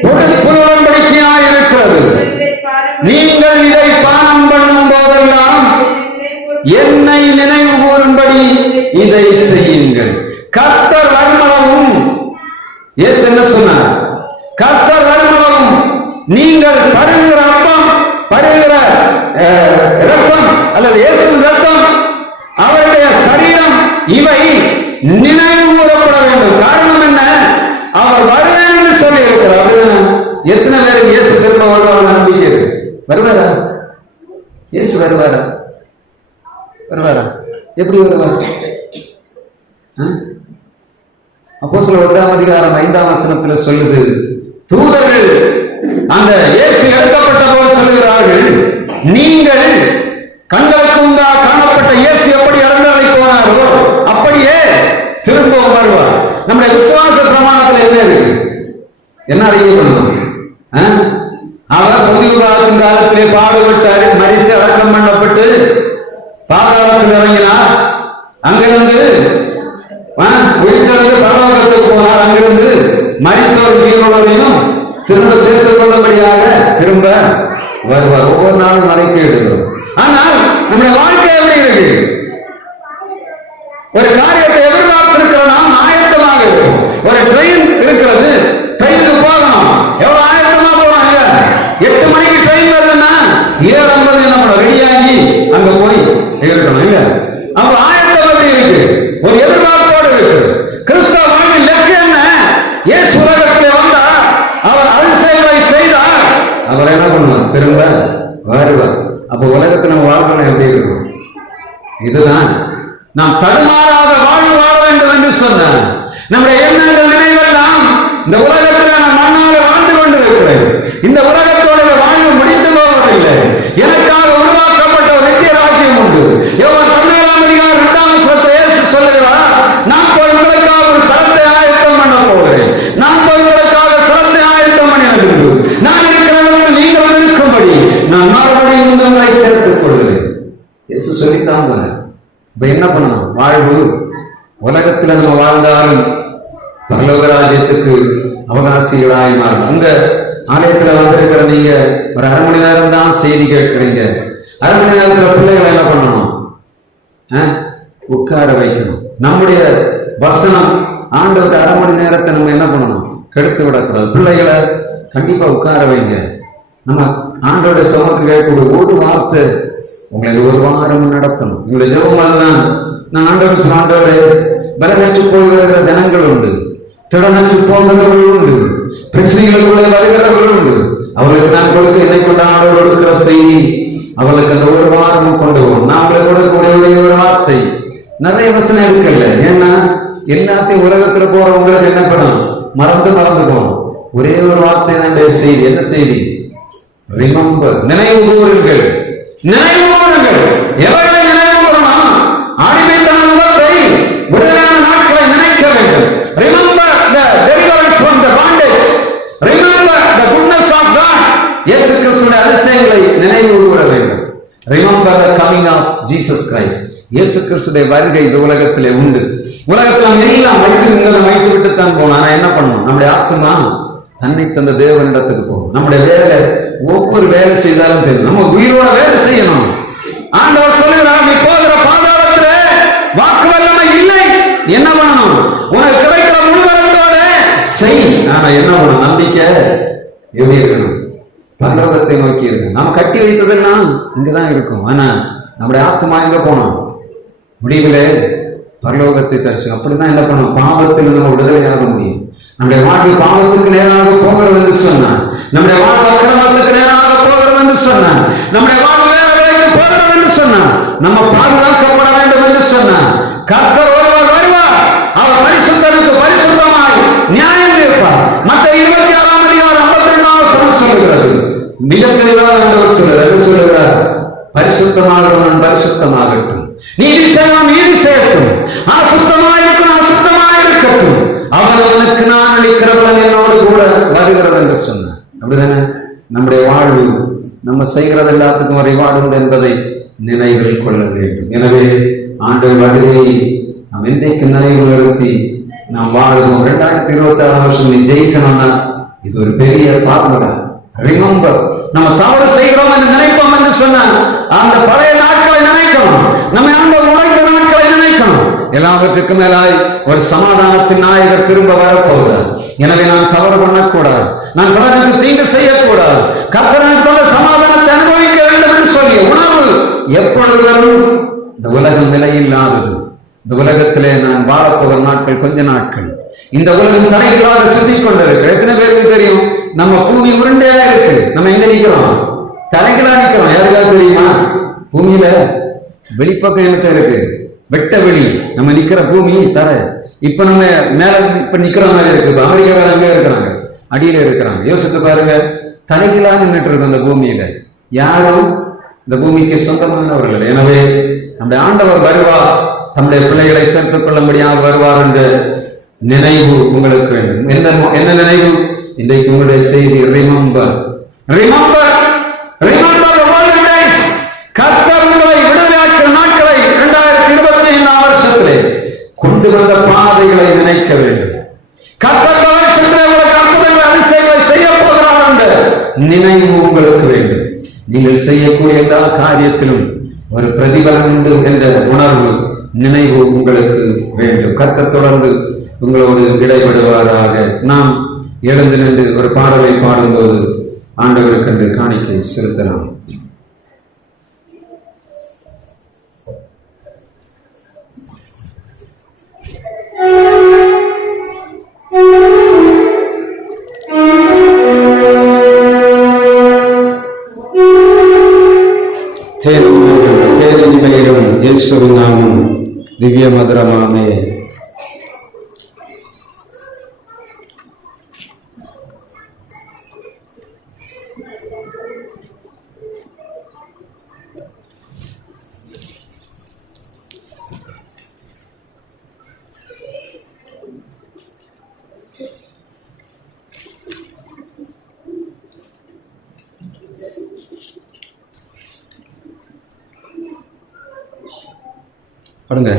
புது உடன்படிக்கையாய் இருக்கிறது, நீங்கள் இதை பானம் பண்ணும் போதெல்லாம் என்னை நினைவு கூறும்படி இதை செய்யுங்கள். கர்த்தர் வருமளவும், இயேசு என்ன சொன்னார்? கர்த்தர் வருமளவும் நீங்கள் பருகிற அப்பம், பருகிற ரசம் அல்லது இயேசுவின் ரத்தம், அவருடைய சரீரம், இவை நினைவு கூறப்பட வேண்டும். காரணம் என்ன? அவர் வருவேன் என்று சொல்லி இருக்கிறார். எத்தனை பேருக்கு இயேசு திரும்ப வருவார் நம்பிக்கை இருக்கு? வருவாரா? இயேசு வருவாரா? வருவாரா? எப்படி வருவார்? அப்போஸ்தலர் 1ஆம் அதிகாரம் 5ஆம் வசனத்தில் சொல்லுது, தூதர்கள் அந்த இயேசு எடுக்கப்பட்ட போது சொல்லுகிறார்கள், நீங்கள் கண்களுக்கு முன்பாக காணப்பட்ட இயேசு எப்படி இறந்ததை போனாரோ அப்படியே திரும்பவும் வருவார். நம்முடைய விசுவாச பிரமாணத்தில் என்ன இருக்கு? என்ன அறிக்கை பண்ணணும்? அவர் பொதுவாக காலத்திலே பாடுபட்டார், மரித்து அடக்கம் பண்ணப்பட்டு பாதாளத்தில் இறங்கினார், அங்கிருந்து உயிர்த்தெழுந்து பரலோகத்துக்கு போனார், அங்கிருந்து மரித்தோர் உயிரோடையும் திரும்ப சேர்த்துக் கொள்ளும்படியாக திரும்ப வருவார். ஒவ்வொரு நாளும் அறிக்கை எடுக்கிறோம். ஆனால் நம்முடைய வாழ்க்கை எப்படி இருக்கு? ஒரு காரியத்தை எதிர்பார்த்திருக்கிற நாம் ஆயத்தமாக இருக்கும். ஒரு ட்ரெயின் இருக்கிறது, ட்ரெயினுக்கு போகணும். எவ்வளவு ஆயத்தமா போறாங்க? 8 மணிக்கு ட்ரெயின் வருதுன்னா 7:50 நம்ம ரெடியாகி அங்க போய் இருக்கணும். இல்ல, அப்ப ஆயத்தம் எப்படி இருக்கு? ஒரு எதிர்பார்ப்போடு இருக்கு. கிறிஸ்தவ வாழ்வின் லட்சியம் என்ன? இயேசு உலகத்திலே வந்தார், அவர் அதிசயங்களை செய்தார், அவர் என்ன பண்ணுவார்? திரும்ப வருவார். அப்ப உலகத்தில் நம்ம வாழ்க்கை எப்படி இருக்கும்? இதுதான் நாம் தடுமாறாத வாழ்வு வாழ வேண்டும் என்று சொன்னார். நம்முடைய எண்ணங்கள் நினைவெல்லாம் இந்த உலகத்தில் நான் மண்ணாக வாழ்ந்து கொண்டிருக்கிறேன். இந்த உலகத்தோட வாழ்வு முடிந்து போவதில்லை. எனக்காக உருவாக்கப்பட்ட ஒரு நித்திய ராஜ்யம் உண்டு. யோவான் 17ஆம் அதிகாரம் 2ஆம் வசனத்தை இயேசு சொல்லுகிறார், நான் போய் உங்களுக்காக ஒரு ஸ்தலத்தை ஆயத்தம் பண்ண போகிறேன். நான் போய் உங்களுக்காக ஸ்தலத்தை ஆயத்தம் பண்ணின பின்பு நான் இருக்கிறவர்கள் நீங்கள் இருக்கும்படி நான் மறுபடியும் உங்களை சேர்த்துக் கொள்கிறேன். இயேசு சொல்லித்தான் போன. இப்ப என்ன பண்ணணும்? வாழ்வு உலகத்தில் நம்ம வாழ்ந்தாலும் பரலோக ராஜ்யத்துக்கு அவகாசிகளாய் மாறும். உங்க ஆலயத்தில் வந்திருக்கிற நீங்க ஒரு 1/2 மணி நேரம் தான் செய்தி கேட்கிறீங்க. 1/2 மணி நேரத்தில் பிள்ளைகளை என்ன பண்ணணும்? உட்கார வைக்கணும். நம்முடைய வசனம் ஆண்டவர் 1/2 மணி நேரத்தை நம்ம என்ன பண்ணணும்? கெடுத்து விடக்கூடாது. பிள்ளைகளை கண்டிப்பா உட்கார வைங்க. நம்ம ஆண்டோட சமத்துக்கு கேட்கக்கூடிய ஒரு வார்த்தை உங்களை ஒரு வாரம் நடத்தணும். உங்களுடைய ஜெபம் அதுதான். நான் ஆண்டவர் ஆண்டவரே, பலனற்று போகிற ஜனங்கள் உண்டு, திடனற்று போகிறவர்கள் உண்டு, பிரச்சனைகளுக்குள்ளே வருகிறவர்கள் உண்டு. அவர்களுக்கு நான் கொடுக்க என்னை கொண்ட ஆண்டவர் கொடுக்கிற செய்தி அவளுக்கு அந்த ஒரு வாரமும் கொண்டு போவோம். நாமளே கொடுக்கக்கூடிய ஒரு வார்த்தை. நிறைய வசனம் இருக்குல்ல. ஏன்னா எல்லாத்தையும் உலகத்துல போறவங்களுக்கு என்ன பண்ணும், மறந்து போகணும். ஒரே ஒரு வார்த்தை தான் செய்தி. என்ன செய்தி? ரிமெம்பர், நினைவு கூறுங்கள். நினைவு கூறுங்கள். எவர்களை நினைவு கூறணும்? அடிமைத்தனத்தை, விடுதலையான நாட்களை நினைக்க வேண்டும். Remember the deliverance from the bondage. Remember the goodness of God. இயேசு கிறிஸ்துவின் அதிசயங்களை நினைவு கூற வேண்டும். Remember the coming of Jesus Christ. இயேசு கிறிஸ்துடைய வருகை இந்த உலகத்திலே உண்டு. உலகத்தில் எல்லாம் வைத்து விட்டுத்தான் போகணும். ஆனா என்ன பண்ணணும்? நம்முடைய ஆத்மா தன்னை தந்த தேவனிடத்துக்கு போகணும். நம்முடைய வேலை, ஒவ்வொரு வேலை செய்தாலும் தெரியும், நம்ம உயிரோட வேலை செய்யணும். ஆண்டவர் சொல்லுகிறார், நீ போகிற பாதாளத்திலே வாக்கு வல்லமை இல்லை. என்ன பண்ணணும்? உனக்கு கிடைக்கிற முழுவதோட செய். ஆனா என்ன பண்ணணும்? நம்பிக்கை எப்படி இருக்கணும்? பரலோகத்தை நோக்கி இருக்கு. நாம் கட்டி வைத்ததெல்லாம் இங்கதான் இருக்கும். ஆனா நம்முடைய ஆத்மா எங்க போனோம்? முடிவிலே பரலோகத்தை தரிசனம். அப்படிதான் என்ன பண்ணணும்? பாவத்தில் நம்ம விடுதலையாக முடியும். நம்முடைய வாழ்க்கை பாவத்துக்கு நேராக போகிறது என்று சொன்னார். நம்முடைய வாழ்க்கை அக்கிரமத்துக்கு நேராக போகிறது என்று சொன்னார். நம்முடைய வாழ்க்கை வேலைக்கு போகிறது என்று சொன்னார். நம்ம பாதுகாக்கப்பட வேண்டும் என்று சொன்னார். கர்த்தர் ஒருவர் வருவார், அவர் பரிசுத்தனுக்கு பரிசுத்தமாய் நியாயம் தீர்ப்பார். மத்த 26ஆம் அதிகாரம் 52ஆம் வசனம் சொல்லுகிறது. மிக தெளிவாக ஆண்டவர் சொல்லுகிறார், பரிசுத்தமாகிறவன் பரிசுத்தமாகட்டும், நீதி செய்யலாம் நீதி செய்யட்டும், அசுத்தமாயிருக்கும் அசுத்தமாயிருக்கட்டும், அவர்களுக்கு நான் அளிக்கிறவன் என்னோடு கூட வருகிறது என்று சொன்னார். அப்படிதானே? நம்முடைய வாழ்வு, நம்ம செய்கிறது எல்லாத்துக்கும் வரைபாடு உண்டு என்பதை நினைவில் கொள்ள வேண்டும். எனவே ஆண்டவர் வருகையை நாம் இன்றைக்கு நினைவு நிறுத்தி நாம் வாழுவோம். 2026 வருஷம் நீ ஜெயிக்கணும்னா இது ஒரு பெரிய ஃபார்முலா. ரிமெம்பர். நம்ம தவறு செய்கிறோம் என்று நினைப்போம் என்று சொன்ன அந்த பழைய நாட்களை நினைக்கணும். நம்ம ஆண்டவர் உழைத்த நாட்களை நினைக்கணும். எல்லாவற்றுக்கும் மேலாய் ஒரு சமாதானத்தின் நாயகர் திரும்ப வரப்போகிறார். எனவே நான் தவறு பண்ணக்கூடாது, நான் பிறருக்கு தீங்கு செய்யக்கூடாது, கர்த்தர் போல சமாதானத்தை அனுபவிக்க வேண்டும் என்று சொல்லி உணர்வு எப்பொழுது வரும்? இந்த உலகம் நிலையில்லாதது. இந்த உலகத்திலே நான் வாழப்போகிற நாட்கள் கொஞ்ச நாட்கள். இந்த உலகம் தலைகளாக சுத்திக் கொண்டிருக்கு. எத்தனை பேருக்கு தெரியும்? நம்ம பூமி உருண்டையா இருக்கு. நம்ம எங்க நிக்கிறோம்? தலைகளா நிக்கிறோம். யாருக்காவது தெரியுமா? பூமியில வெளிப்பக்கம் என்ன இருக்கு? வெட்ட வெளி. நம்ம நிக்கிற பூமி தர. இப்ப நம்ம மேல இப்ப நிக்கிற மாதிரி இருக்கு. அமெரிக்காக்காரங்க இருக்கிறாங்க, அடியில இருக்கிறாங்க. யோசித்து பாருங்க, தலைகளா நின்றுட்டு இருக்கு அந்த பூமியில. யாரும் இந்த பூமிக்கு சொந்தமானவர்கள். எனவே நம்முடைய ஆண்டவர் வருவார், தம்முடைய பிள்ளைகளை சேர்த்துக் கொள்ளும்படியாக வருவார் என்ற நினைவு உங்களுக்கு வேண்டும். என்ன நினைவு? இன்றைக்கு உங்களுடைய செய்தி remember. Remember, remember the golden days. கர்த்தர் உங்களை விடுதலையாக்கிய நாட்களை 2025ஆம் வருஷத்திலே கொண்டு வந்த பாதைகளை நினைக்க வேண்டும். கர்த்தர் உங்களுக்கு அதிசயங்களை செய்ய போகிறார் என்ற நினைவு உங்களுக்கு வேண்டும். நீங்கள் செய்யக்கூடிய எல்லா காரியத்திலும் ஒரு பிரதிபலன் உண்டு என்ற உணர்வு, நினைவு உங்களுக்கு வேண்டும். கர்த்தர் தொடர்ந்து உங்களோடு இடைபடுவாராக. நாம் எழுந்து நின்று ஒரு பாடலை பாடும்போது ஆண்டவருக்கு என்று காணிக்கை செலுத்தலாம். தேனிமையிலும் இயேசுவின் நாமம் திவ்ய மதுரமாமே. பாருங்க.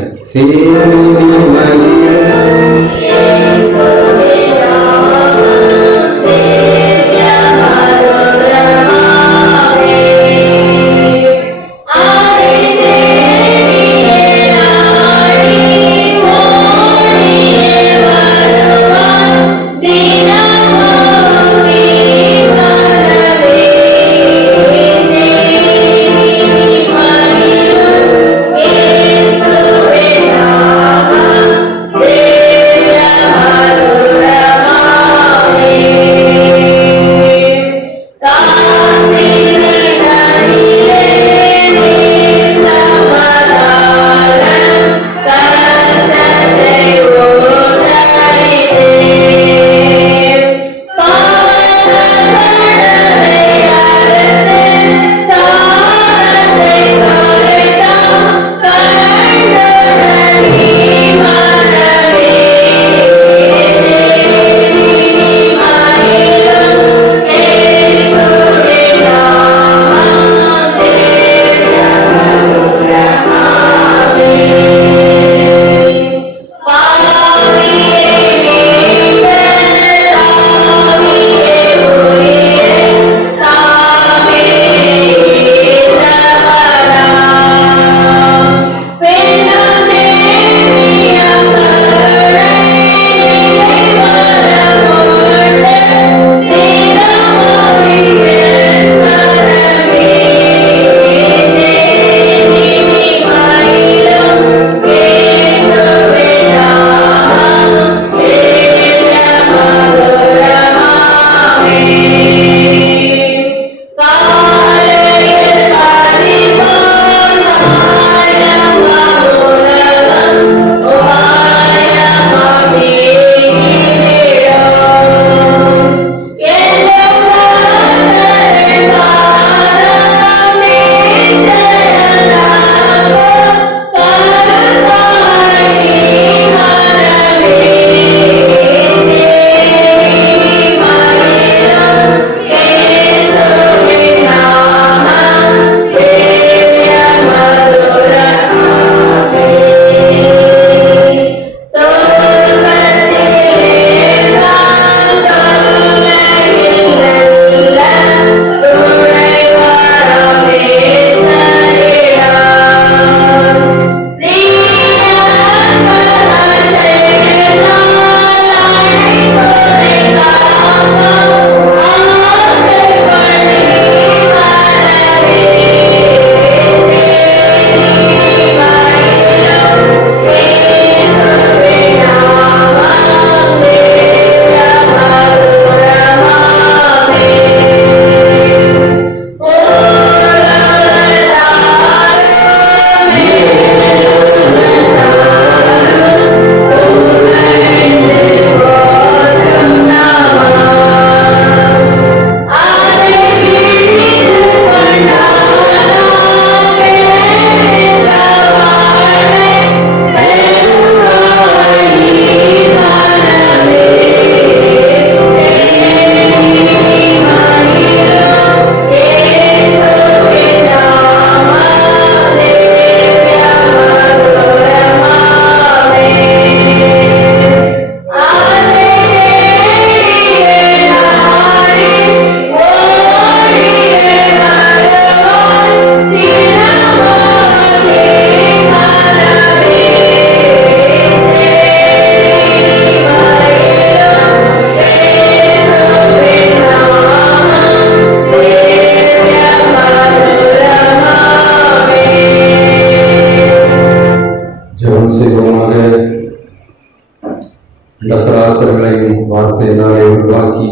மண்ணினாலே உருவாக்கி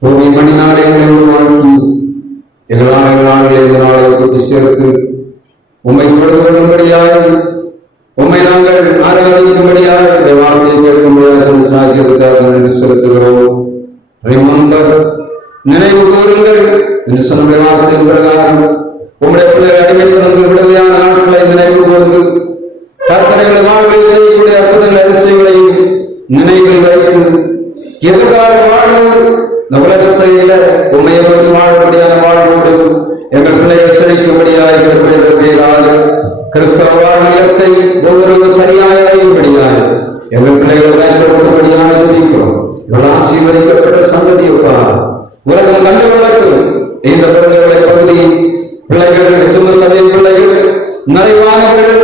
பூமி மண்ணினாலே எங்களை உருவாக்கி எங்களால் இந்த நாளை கொண்டு சேர்த்து உம்மை தொழுது கொள்ளும்படியாய் உம்மை நாங்கள் ஆராதிக்கும்படியாய் வாழ்க்கையை கேட்கும்படியாக சாகியதுக்காக நன்றி செலுத்துகிறோம். ரிமெம்பர், நினைவு கூறுங்கள் என்று சொன்ன வார்த்தையின் பிரகாரம் உம்முடைய பிள்ளைகள் அடிமைத்தனங்கள் விடுதலையான நாட்களை நினைவு கூர்ந்து கர்த்தர்களை வாழ்க்கை செய்யக்கூடிய அற்புதங்கள் அதிசயங்களையும் நினைவில் வைத்து எதிர்கால வாழ்வு இந்த உலகத்தை இல்ல உண்மையை நோக்கி வாழக்கூடியான வாழ்வோடு எங்கள் பிள்ளைகள் சிறைக்கும்படியாக கிறிஸ்தவ வாழ்வு இலக்கை ஒவ்வொருவரும் சரியாக அடையும்படியாக எங்கள் பிள்ளைகள் பயன்படுத்தும்படியாக இருக்கிறோம். இவள் ஆசீர்வதிக்கப்பட்ட சந்ததியப்பா உலகம் கண்டு வளர்க்கும் இந்த பிறந்தவர்களை பகுதி பிள்ளைகள் சும சபை பிள்ளைகள் நிறைவானவர்கள்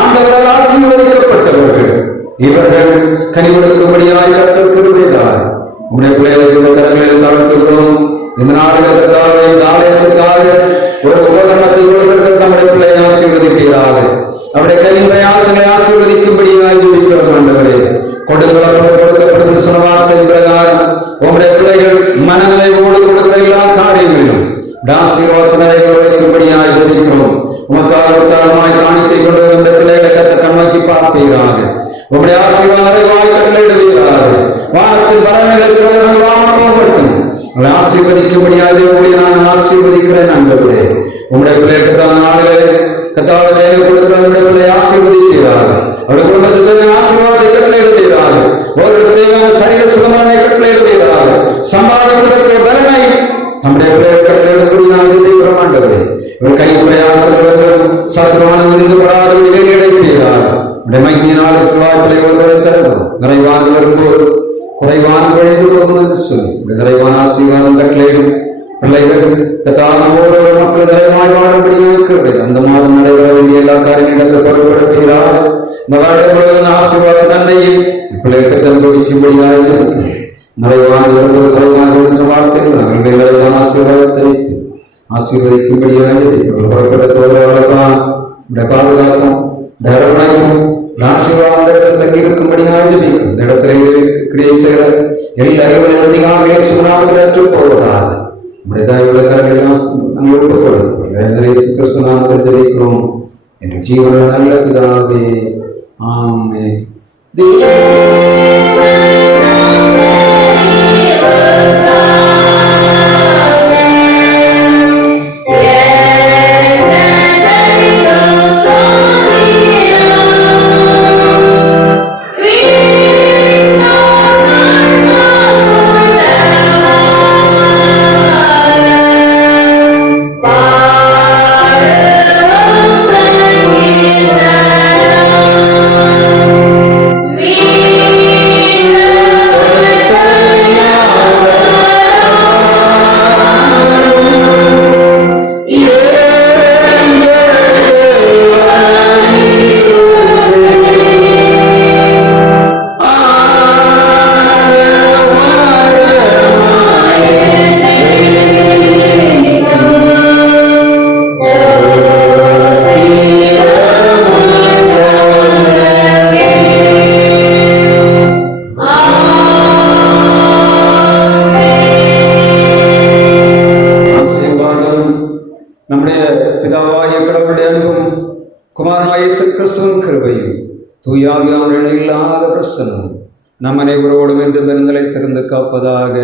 ஆண்டவரால் ஆசீர்வதிக்கப்பட்டவர்கள் இவர்கள் கனி கொடுக்கும்படியாக கற்றுக்கிறார். உடைய பிள்ளைகளுக்கு கரங்களில் தாழ்த்துகிறோம். இந்த நாடுகளுக்காக இந்த ஆலயத்துக்காக ஒரு உபகரணத்தை கொடுக்கிறது நம்முடைய பிள்ளையை ஆசீர்வதிக்கிறார். அவருடைய கையின் பிரயாசங்களை ஆசீர்வதிக்கும்படியாக இருக்கிறோம். ஆண்டவரே கொடுக்கப்படும் சொன்ன பிரகாரம் உங்களுடைய பிள்ளைகள் மனநிலை ஓடு கொடுக்கிற எல்லா காரியங்களிலும் ஆசீர்வாதங்களை வைக்கும்படியாக இருக்கிறோம். உமக்காக உற்சாகமாய் காணிக்கை கொண்டு வந்த பிள்ளைகளை கத்த கண்ணோக்கி பார்ப்பீராக. உங்களுடைய ஆசீர்வாதங்களை வாய்க்கங்களை எழுதுகிறார்கள். வானத்தில் பரநிலத்தில் போகட்டும். உங்களை ஆசீர்வதிக்கும்படியாக நான் ஆசீர்வதிக்கிறேன். நண்பர்களே உங்களுடைய பிள்ளைகளுக்கு நாளிலே கத்தாவை வேலை கொடுக்கிற பிள்ளைகளை ஆசீர்வதிக்கிறார்கள். அவருடைய குடும்பத்துக்கு ஆசீர்வாதத்தை கட்டளை எழுதுகிறார்கள். ஒரு தேவையான சரீர சுகமான கட்டளை எழுதுகிறார்கள். சம்பாதிப்பதற்கு பலனை நம்முடைய பிள்ளைகள் கட்டளை எழுதக்கூடிய ஆண்டவரே இவர் கை பிரயாசங்களும் சத்துருவானது படாத இடைக்கிறார்கள். மைக்கினால் பிள்ளைகள் தருவது நிறைவான வரும்போது குறைவான வழிந்து போகும் என்று சொல்லி நிறைவான ஆசீர்வாதம் கட்டளையிடும் பிள்ளைகள் கத்தானோடு மக்கள் நிறைவாய் வாழும்படி இருக்கிறது. அந்த மாதம் நடைபெற வேண்டிய எல்லா காரியங்களும் பொருட்படுத்துகிறார். இந்த வருடம் ஆசீர்வாத நன்மையை பிள்ளைகளுக்கு அனுபவிக்கும்படியாக இருக்கிறது. நிறைவான வரும்போது குறைவான என்ற வார்த்தைகள் அவர்கள் நிறைவான ஆசீர்வாதத்தை வைத்து ஆசீர்வதிக்கும்படியாக புறப்படத்தோடுதான் பாதுகாக்கும் ஆசீர்வாதம் தங்கி இருக்கும்படியாக ஜெபிக்கும். இந்த இடத்துல கிரியை செய்கிற எல்லா அதிகாரமே சுனாமத்தில் போவதாக ஜெபிக்கிறோம். எங்கள் ஜீவன நல்ல பிதாவே, ஆமென். நம்முடைய பிதாவாகிய கடவுளுடைய அன்பும் குமாரனாகிய இயேசு கிறிஸ்துவின் கிருபையும் தூய ஆவியானவரின் இல்லாத பிரசன்னமும் நம் அனைவரோடும் என்றும் நிலைத்திருந்து காப்பதாக.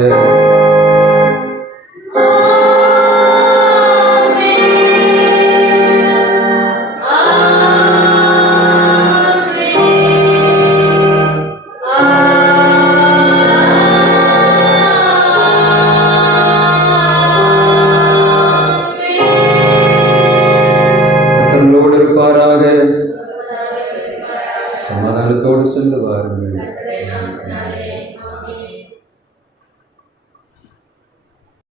சமாதானத்தோடு சென்று வாருங்கள்.